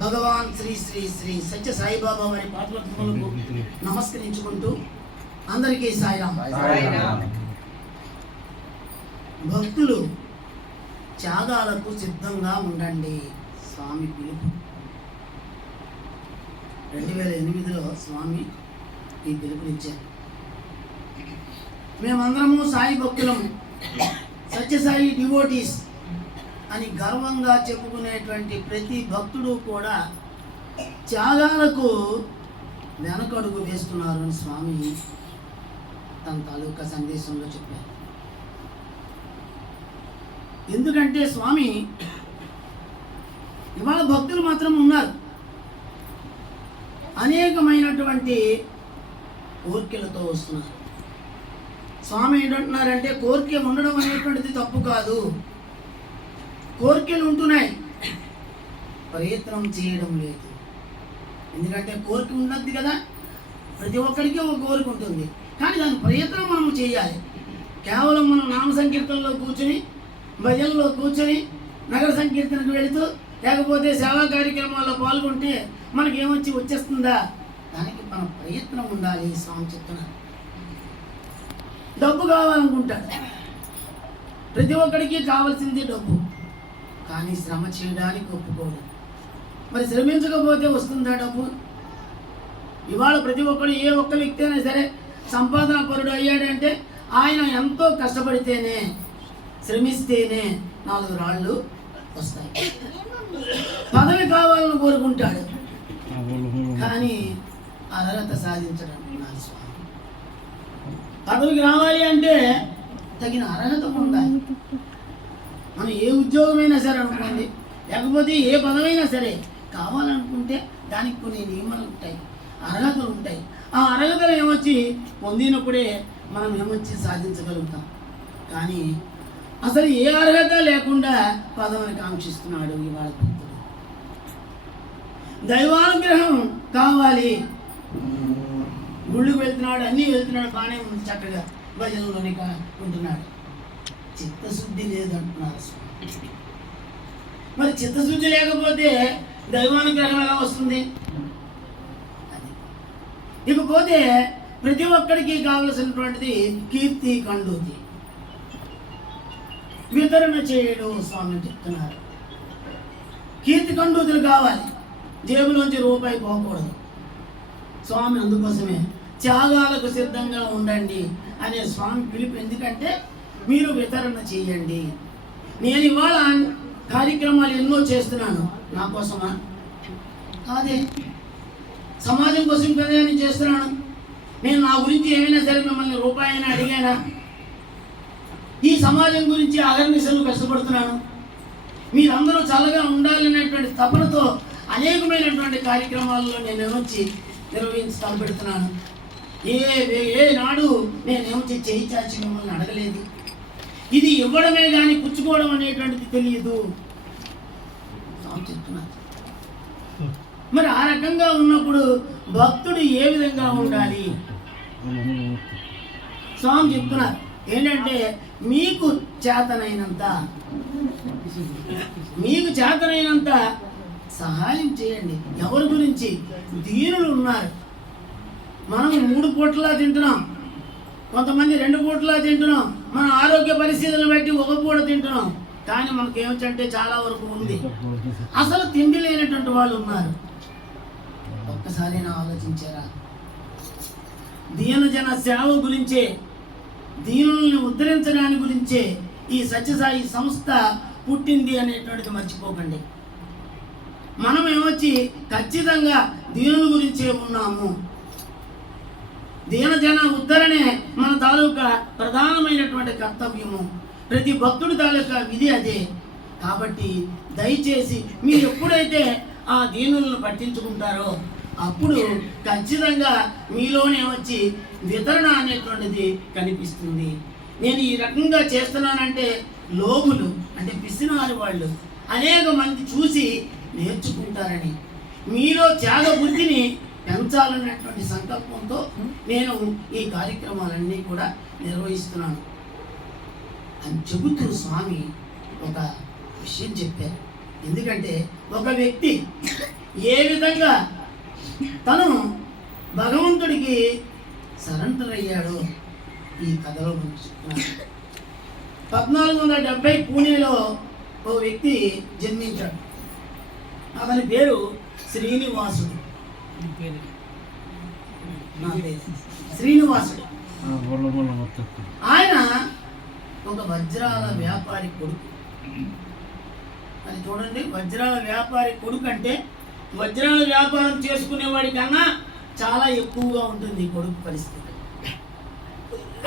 భగవాన్ శ్రీ శ్రీ శ్రీ సత్య సాయిబాబా వారి పాత్రలకు నమస్కరించుకుంటూ అందరికీ సాయిరామ్. భక్తులు త్యాగాలకు సిద్ధంగా ఉండండి. స్వామి పిలుపు. రెండు వేల ఎనిమిదిలో స్వామి ఈ పిలుపునిచ్చారు. మేమందరము సాయి భక్తులము సత్యసాయి డివోటీస్ అని గర్వంగా చెప్పుకునేటువంటి ప్రతి భక్తుడు కూడా త్యాగాలకు వెనకడుగు వేస్తున్నారు అని స్వామి తన తాలూకా సందేశంలో చెప్పారు. ఎందుకంటే స్వామి ఇవాళ భక్తులు మాత్రం ఉన్నారు. అనేకమైనటువంటి కోరికలతో వస్తున్నారు. స్వామి ఏంటంటున్నారంటే కోరిక ఉండడం అనేటువంటిది తప్పు కాదు. కోరికలు ఉంటున్నాయి. ప్రయత్నం చేయడం లేదు. ఎందుకంటే కోరిక ఉన్నది కదా. ప్రతి ఒక్కరికి ఒక కోరిక ఉంటుంది. కానీ దాని ప్రయత్నం మనం చేయాలి. కేవలం మనం నామ సంకీర్తనలో కూర్చుని భజనలో కూర్చొని నగర సంకీర్తనకు వెళుతూ లేకపోతే సేవా కార్యక్రమాల్లో పాల్గొంటే మనకి ఏమొచ్చి వచ్చేస్తుందా? దానికి మన ప్రయత్నం ఉండాలి స్వామి చెప్తున్నారు డబ్బు కావాలనుకుంటాడు ప్రతి ఒక్కడికి కావాల్సింది డబ్బు. కానీ శ్రమ చేయడానికి ఒప్పుకోడు మరి శ్రమించకపోతే వస్తుందా డబ్బు? ఇవాళ ప్రతి ఒక్కడు ఏ ఒక్క వ్యక్తి అయినా సరే సంపాదన పరుడు అయ్యాడంటే ఆయన ఎంతో కష్టపడితేనే శ్రమిస్తేనే నాలుగు రాళ్ళు వస్తాయి. పదవి కావాలని కోరుకుంటాడు. కానీ అర్హత సాధించడం స్వామి. పదవికి రావాలి అంటే తగిన అర్హత ఉండాలి. మనం ఏ ఉద్యోగమైనా సరే అనుకోండి లేకపోతే ఏ పదవైనా సరే కావాలనుకుంటే దానికి కొన్ని నియమాలు ఉంటాయి అర్హతలు ఉంటాయి. ఆ అర్హతలు ఏమొచ్చి పొందినప్పుడే మనం ఏమొచ్చి సాధించగలుగుతాం? కానీ అసలు ఏ అర్హత లేకుండా పదవిని కాంక్షిస్తున్నాడు ఇవాళ భక్తుడు. దైవానుగ్రహం కావాలి. గుళ్ళుకు వెళ్తున్నాడు అన్నీ వెళ్తున్నాడు బాగానే ఉంది చక్కగా భజనలోనే ఉంటున్నాడు చిత్తశుద్ధి లేదంటున్నారు మరి చిత్తశుద్ధి లేకపోతే దైవానుగ్రహం ఎలా వస్తుంది? ఇకపోతే ప్రతి ఒక్కడికి కావలసినటువంటిది కీర్తి కండూతి. వితరణ చేయడం స్వామి చెప్తున్నారు. కీర్తి కండూతులు కావాలి. జేబులోంచి రూపాయి పోకూడదు. స్వామి అందుకోసమే త్యాగాలకు సిద్ధంగా ఉండండి అనే స్వామి పిలుపు ఎందుకంటే మీరు వితరణ చేయండి. నేను ఇవాళ కార్యక్రమాలు ఎన్నో చేస్తున్నాను. నా కోసమా? కాదే. సమాజం కోసం కదా నేను చేస్తున్నాను. నేను నా గురించి ఏమైనా సరే మిమ్మల్ని రూపాయి అయినా అడిగానా? ఈ సమాజం గురించి అహర్నిశలు కష్టపడుతున్నాను. మీరందరూ చల్లగా ఉండాలనేటువంటి తపనతో అనేకమైనటువంటి కార్యక్రమాల్లో నేను ఏమొచ్చి నిర్వహించి తలపెడుతున్నాను. ఏ ఏ- ఏ నాడు నేను ఏమొచ్చి చేయి చాచి మిమ్మల్ని అడగలేదు. ఇది ఇవ్వడమే కానీ పుచ్చుకోవడం అనేటువంటిది తెలియదు. మరి ఆ రకంగా ఉన్నప్పుడు భక్తుడు ఏ విధంగా ఉండాలి? స్వామి చెప్తున్నారు. ఏంటంటే మీకు చేతనైనంత మీకు చేతనైనంత సహాయం చేయండి. ఎవరి గురించి? దీనులు ఉన్నారు. మనం మూడు పూటలా తింటున్నాం. కొంతమంది రెండు పూటలా తింటున్నాం. మన ఆరోగ్య పరిస్థితులను బట్టి ఒక పూట తింటున్నాం. కానీ మనకి ఏమిటంటే చాలా వరకు ఉంది. అసలు తిండి లేనటువంటి వాళ్ళు ఉన్నారు. ఒక్కసారి ఆలోచించారా? దీనజన సేవ గురించే దీనుల్ని ఉద్ధరించడాని గురించే ఈ సత్యసాయి సంస్థ పుట్టింది అనేటువంటిది మర్చిపోకండి. మనం ఏమొచ్చి ఖచ్చితంగా దీనుల గురించే ఉన్నాము? దీనజన ఉద్ధరణే మన తాలూకా ప్రధానమైనటువంటి కర్తవ్యము. ప్రతి భక్తుడి తాలూకా విధి అదే. కాబట్టి దయచేసి మీరు ఎప్పుడైతే ఆ దీనులను పట్టించుకుంటారో అప్పుడు ఖచ్చితంగా మీలోనే వచ్చి వితరణ అనేటువంటిది కనిపిస్తుంది. నేను ఈ రకంగా చేస్తున్నానంటే లోబులు అంటే పిసినారు వాళ్ళు అనేక మంది చూసి నేర్చుకుంటారని. మీలో త్యాగ బుద్ధిని పెంచాలన్నటువంటి సంకల్పంతో నేను ఈ కార్యక్రమాలన్నీ కూడా నిర్వహిస్తున్నాను. అని చెబుతూ స్వామి ఒక విషయం చెప్పారు. ఎందుకంటే ఒక వ్యక్తి ఏ విధంగా తను భగవంతుడికి సరెండర్ అయ్యాడో ఈ కథలో మనకు పద్నాలుగు వందల డెబ్బై పూణేలో ఓ వ్యక్తి జన్మించాడు. అతని పేరు శ్రీనివాసుడు. నా పేరు శ్రీనివాసుడు. ఆయన ఒక వజ్రాల వ్యాపారి కొడుకు. అది చూడండి వజ్రాల వ్యాపారి కొడుకు అంటే వజ్రాల వ్యాపారం చేసుకునేవాడి కన్నా చాలా ఎక్కువగా ఉంటుంది ఈ కొడుకు పరిస్థితి.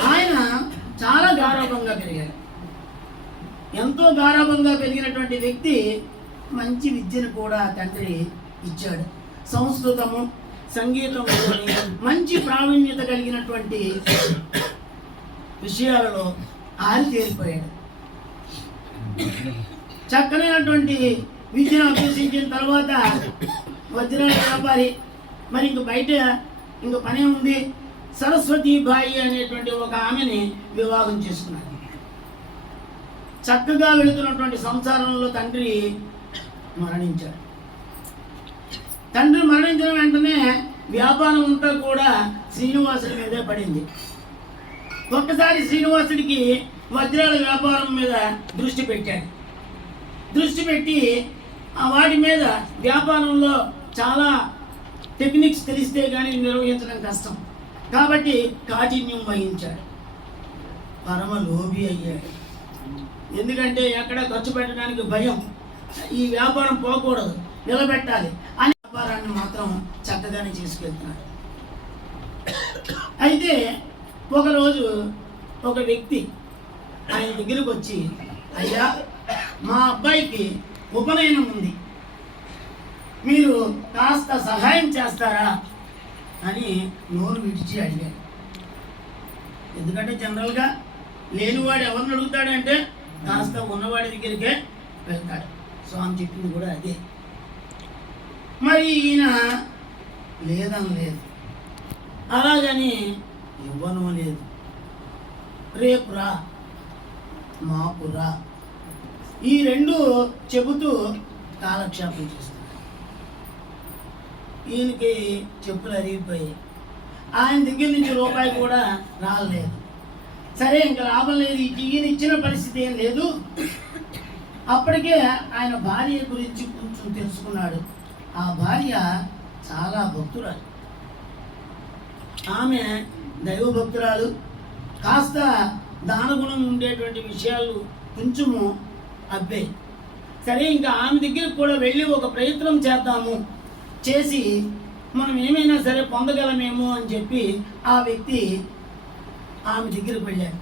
ఆయన చాలా గారాభంగా పెరిగాడు. ఎంతో గారాభంగా పెరిగినటువంటి వ్యక్తి మంచి విద్యను కూడా తండ్రి ఇచ్చాడు. సంస్కృతము సంగీతంలోని మంచి ప్రావీణ్యత కలిగినటువంటి విషయాలలో ఆరితేరిపోయాడు చక్కనైనటువంటి విద్యను అభ్యసించిన తర్వాత వజ్రాల వ్యాపారి మరి ఇంక బయట ఇంక పనే ఉంది. సరస్వతి బాయి అనేటువంటి ఒక ఆమెని వివాహం చేసుకున్నాడు చక్కగా వెళుతున్నటువంటి సంసారంలో తండ్రి మరణించాడు. తండ్రి మరణించిన వెంటనే వ్యాపారం అంతా కూడా శ్రీనివాసుడి మీదే పడింది. ఒక్కసారి శ్రీనివాసుడికి వజ్రాల వ్యాపారం మీద దృష్టి పెట్టాడు. దృష్టి పెట్టి వాటి మీద వ్యాపారంలో చాలా టెక్నిక్స్ తెలిస్తే కానీ నిర్వహించడం కష్టం. కాబట్టి కాఠిన్యం వహించాడు. పరమ లోభి అయ్యాడు. ఎందుకంటే ఎక్కడ ఖర్చు పెట్టడానికి భయం ఈ వ్యాపారం పోకూడదు నిలబెట్టాలి అని వ్యాపారాన్ని మాత్రం చక్కగానే చేసుకెళ్తున్నాడు. అయితే ఒకరోజు ఒక వ్యక్తి ఆయన దగ్గరికి వచ్చి అయ్యా మా అబ్బాయికి ఉపనయనం ఉంది. మీరు కాస్త సహాయం చేస్తారా అని నోరు విడిచి అడిగారు. ఎందుకంటే జనరల్గా లేనివాడు ఎవరిని అడుగుతాడంటే కాస్త ఉన్నవాడి దగ్గరికే వెళ్తాడు. స్వామి చెప్పింది కూడా అదే. మరి ఈయన లేదని లేదు. అలాగని ఇవ్వను లేదు. రేపు రా మాపు రా. ఈ రెండు చెబుతూ కాలక్షేపం చేస్తున్నాడు ఈయనకి చెప్పులు అరిగిపోయాయి. ఆయన దగ్గర నుంచి రూపాయి కూడా రాలేదు. సరే ఇంకా లాభం లేదు. ఈయన ఇచ్చిన పరిస్థితి ఏం లేదు. అప్పటికే ఆయన భార్య గురించి కొంచెం తెలుసుకున్నాడు. ఆ భార్య చాలా భక్తురాలు. ఆమె దైవ భక్తురాలు కాస్త దానగుణం ఉండేటువంటి విషయాలు కొంచెము అబ్బాయి సరే ఇంకా ఆమె దగ్గరికి కూడా వెళ్ళి ఒక ప్రయత్నం చేద్దాము. చేసి మనం ఏమైనా సరే పొందగలమేమో అని చెప్పి ఆ వ్యక్తి ఆమె దగ్గరికి వెళ్ళాడు.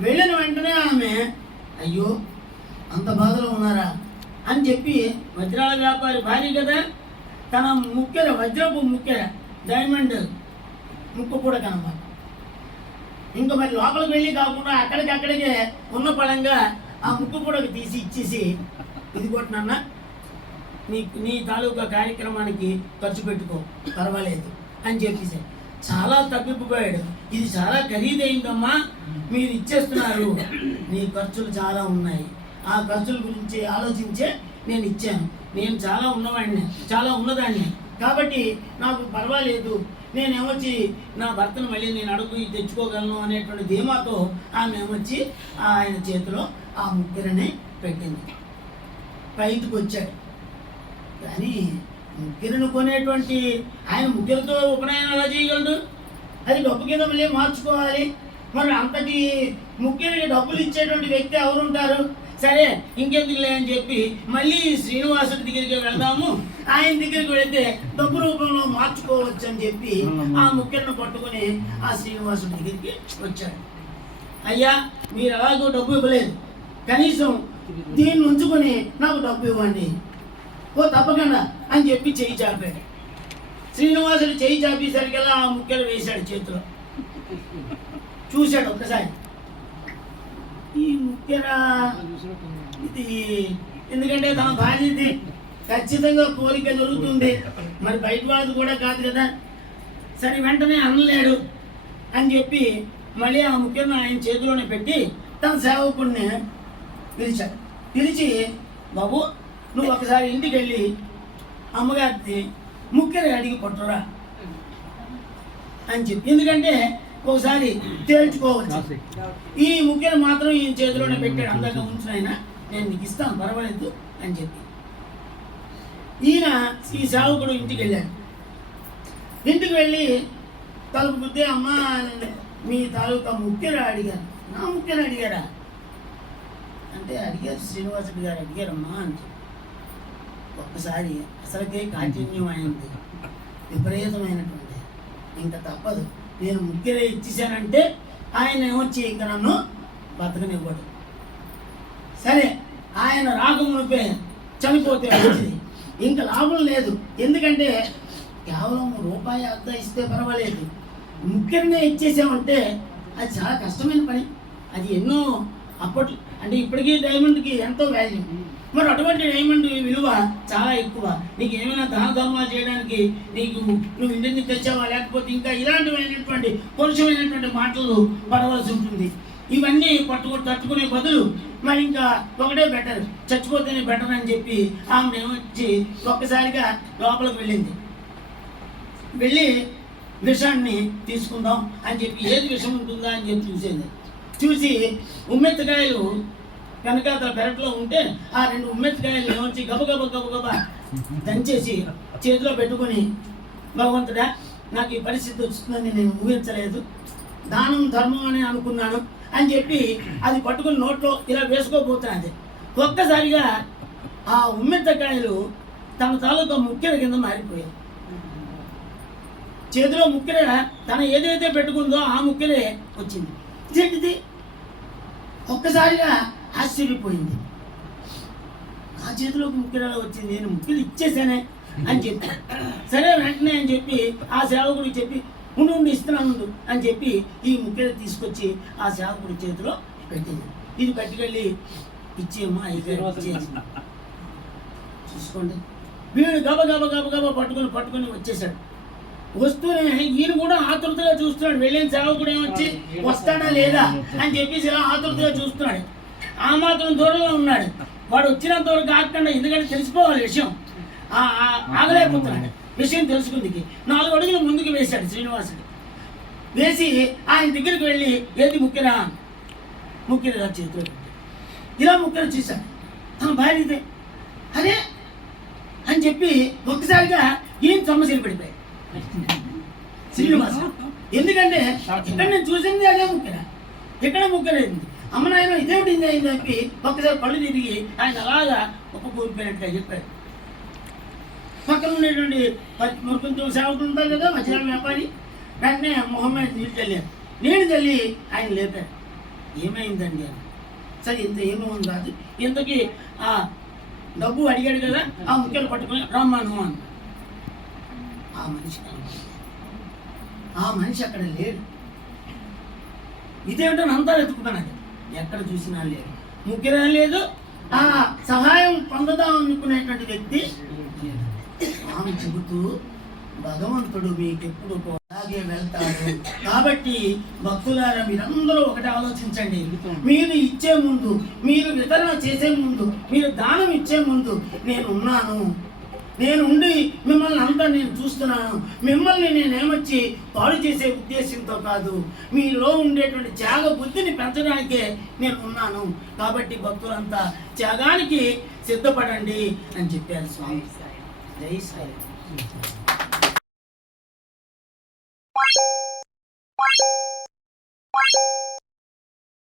వెళ్ళిన వెంటనే ఆమె అయ్యో అంత బాధలో ఉన్నారా? అని చెప్పి వజ్రాల వ్యాపారి భార్య కదా తన ముక్కెర వజ్రపు ముక్కెర డైమండ్ ముక్కు కూడా కనబడు ఇంకా మరి లోపలికి వెళ్ళి కాకుండా అక్కడికక్కడికే ఉన్న పడంగా ఆ ముక్కు కూడా తీసి ఇచ్చేసి ఇది కొట్టినన్నా నీ నీ తాలూకా కార్యక్రమానికి ఖర్చు పెట్టుకో పర్వాలేదు అని చెప్పేసాడు చాలా తగ్గిపోయాడు ఇది చాలా ఖరీదైందమ్మా మీరు ఇచ్చేస్తున్నారు. నీ ఖర్చులు చాలా ఉన్నాయి. ఆ ఖర్చుల గురించి ఆలోచించే నేను ఇచ్చాను. నేను చాలా ఉన్నవాడిని చాలా ఉన్నదాన్ని. కాబట్టి నాకు పర్వాలేదు. నేనేమొచ్చి నా భర్తను మళ్ళీ నేను అడుగు తెచ్చుకోగలను అనేటువంటి ధీమాతో ఆమె ఏమొచ్చి ఆయన చేతిలో ఆ ముగ్గురని పెట్టింది. బయటకు వచ్చాడు కానీ ముగ్గురిని కొనేటువంటి ఆయన ముగ్గురితో ఉపనయనం ఎలా చేయగలడు? అది డబ్బు కింద మళ్ళీ మార్చుకోవాలి. మరి అంతటి ముగ్గురికి డబ్బులు ఇచ్చేటువంటి వ్యక్తి ఎవరు ఉంటారు సరే ఇంకెందుకులే అని చెప్పి మళ్ళీ శ్రీనివాసుడి దగ్గరికి వెళ్దాము. ఆయన దగ్గరికి వెళితే డబ్బు రూపంలో మార్చుకోవచ్చు అని చెప్పి ఆ ముగ్గురిని పట్టుకొని ఆ శ్రీనివాసుడి దగ్గరికి వచ్చాడు అయ్యా మీరు ఎలాగో డబ్బు ఇవ్వలేదు. కనీసం దీన్ని ఉంచుకొని నాకు డబ్బు ఇవ్వండి. ఓ తప్పకుండా అని చెప్పి చేయి చాపాడు. శ్రీనివాసుడు చేయి చాపేసరికల్లా ఆ ముక్కలు వేశాడు చేతిలో? చూశాడు ఒక్కసారి. ఈ ముఖ్యరా ఇది ఎందుకంటే తన బాధ్యత ఖచ్చితంగా కోరిక దొరుకుతుంది. మరి బయట వాళ్ళది కూడా కాదు కదా. సరే వెంటనే అనలేడు అని చెప్పి మళ్ళీ ఆ ముఖ్యను ఆయన చేతిలోనే పెట్టి తన సేవకుడిని పిలిచాడు పిలిచి బాబు నువ్వు ఒకసారి ఇంటికి వెళ్ళి అమ్మగారిని ముఖ్యని అడిగి కొట్టురా అని చెప్పి. ఎందుకంటే ఒకసారి తేల్చుకోవచ్చు. ఈ ముఖ్యను మాత్రం ఈ చేతిలోనే పెట్టాడు అందంగా ఉంచిన నేను నీకు ఇస్తాను పర్వాలేదు అని చెప్పి. ఈయన ఈ సేవకుడు ఇంటికి వెళ్ళాడు ఇంటికి వెళ్ళి తలుపు గుద్దే అమ్మ మీ తాలూకా ముఖ్యరా అడిగారు నా ముఖ్యను అడిగారా అంటే అడిగారు శ్రీనివాసుడు గారు అడిగారమ్మా అంటే ఒక్కసారి అసలుకే కాఠిన్యం అయింది విపరీతమైనటువంటి. ఇంకా తప్పదు. నేను ముఖ్యరే ఇచ్చేసానంటే ఆయన ఏమొచ్చి ఇంకా నన్ను బతకనివ్వడు. సరే ఆయన రాకమునిపే చనిపోతే మంచిది. ఇంకా లాభం లేదు. ఎందుకంటే కేవలం రూపాయి అర్ధ ఇస్తే పర్వాలేదు. ముఖ్యంగా ఇచ్చేసామంటే అది చాలా కష్టమైన పని. అది ఎన్నో అప్పట్లో అంటే ఇప్పటికీ డైమండ్కి ఎంతో వాల్యూ మరి అటువంటి డైమండ్ విలువ చాలా ఎక్కువ. నీకు ఏమైనా దాన ధర్మాలు చేయడానికి నీకు నువ్వు ఇంటి నుంచి తెచ్చావా? లేకపోతే ఇంకా ఇలాంటివైనటువంటి పరుషమైనటువంటి మాటలు పడవలసి ఉంటుంది. ఇవన్నీ పట్టుకు తట్టుకునే బదులు మరి ఇంకా ఒకటే బెటర్ చచ్చిపోతేనే బెటర్ అని చెప్పి ఆమె వచ్చి ఒక్కసారిగా లోపలికి వెళ్ళింది. వెళ్ళి విషాన్ని తీసుకుందాం అని చెప్పి ఏది విషం ఉంటుందా అని చెప్పి చూసేది. చూసి ఉమ్మెత్తకాయలు కనుక అతను పెరట్లో ఉంటే ఆ రెండు ఉమ్మెత్తకాయలు ఏమొచ్చి గబగబ గబగబ దంచేసి చేతిలో పెట్టుకొని భగవంతుడా నాకు ఈ పరిస్థితి వస్తుందని నేను ఊహించలేదు. దానం ధర్మం అని అనుకున్నాను. అని చెప్పి అది పట్టుకుని నోట్లో ఇలా వేసుకోబోతున్నది. ఒక్కసారిగా ఆ ఉమ్మెత్తకాయలు తన తాలూకా ముక్కెల కింద మారిపోయాయి. చేతిలో ముక్కెల తన ఏదైతే పెట్టుకుందో ఆ ముక్కెలే వచ్చింది. ఇదేంటిది? ఒక్కసారిగా ఆశ్చర్యపోయింది. నా చేతిలోకి ముక్కెర వచ్చింది. నేను ముక్కెలు ఇచ్చేసానే అని చెప్పి సరే వెంటనే అని చెప్పి ఆ సేవకుడికి చెప్పి ఉండు ఉండి ఇస్తున్నాను అని చెప్పి ఈ ముక్కెర తీసుకొచ్చి ఆ సేవకుడి చేతిలో పెట్టింది. ఇది పట్టుకెళ్ళి ఇచ్చేమ్మా చూసుకోండి. వీడు గబ గబ గబ గబ పట్టుకొని పట్టుకొని వచ్చేసాడు. వస్తూనే ఈయన కూడా ఆతృతగా చూస్తున్నాడు. వెళ్ళిన సేవకుడు ఏమొచ్చి వస్తాడా లేదా? అని చెప్పేసి ఇలా ఆతృతగా చూస్తున్నాడు. ఆ మాత్రం దూరంలో ఉన్నాడు. వాడు వచ్చినంత వరకు కాకుండా ఎందుకంటే తెలిసిపోవాలి విషయం. ఆగలేకపోతున్నాడు. విషయం తెలుసుకుందికి. నాలుగు అడుగులు ముందుకు వేశాడు శ్రీనివాసుడు. వేసి ఆయన దగ్గరికి వెళ్ళి ఏది ముఖ్యరా? ముఖ్యరా చేతిలో ఇలా ముఖ్యరా చూశాడు. తన భార్యదే అదే అని చెప్పి ఒక్కసారిగా ఈయన సమస్యలు పడిపోయాయి? శ్రీనివాస ఎందుకంటే ఇక్కడ నేను చూసింది అదే ముక్కర ఇక్కడ ముక్కరైంది అమ్మ నాయన ఇదేమిటి ఇది అయింది చెప్పి ఒక్కసారి పళ్ళు తిరిగి ఆయన అలాగా ఒక్క కూరిపోయినట్టుగా చెప్పారు. పక్కన ఉండేటువంటి ప- సేవకులు ఉంటారు కదా మధ్యాహ్నం వ్యాపారి వెంటనే మొహం మీద నీళ్ళు చల్లారు నీళ్ళు చల్లి ఆయన లేపారు. ఏమైందండి అని సరే ఇంత ఏమీ కాదు. ఇంతకీ ఆ డబ్బు అడిగాడు కదా ఆ ముక్కలు పట్టుకొని రమ్మను అన్నారు ఆ మనిషి ఆ మనిషి అక్కడ లేడు. ఇదేమిటో అంతా వెతుకుతున్నాడు ఎక్కడ చూసినా లేదు. ముగ్గురా లేదు. ఆ సహాయం పొందదాం అనుకునేటువంటి వ్యక్తి ఆమె చెబుతూ భగవంతుడు మీకెప్పుడు అలాగే వెళ్తాడు. కాబట్టి భక్తులారా మీరందరూ ఒకటి ఆలోచించండి. మీరు ఇచ్చే ముందు మీరు వితరణ చేసే ముందు మీరు దానం ఇచ్చే ముందు నేను ఉన్నాను నేను ఉండి మిమ్మల్ని అంతా నేను చూస్తున్నాను. మిమ్మల్ని నేనేమొచ్చి పాడు చేసే ఉద్దేశంతో కాదు మీలో ఉండేటువంటి త్యాగ బుద్ధిని పెంచడానికే నేను ఉన్నాను కాబట్టి భక్తులంతా త్యాగానికి సిద్ధపడండి అని చెప్పారు స్వామి. జై సాయి.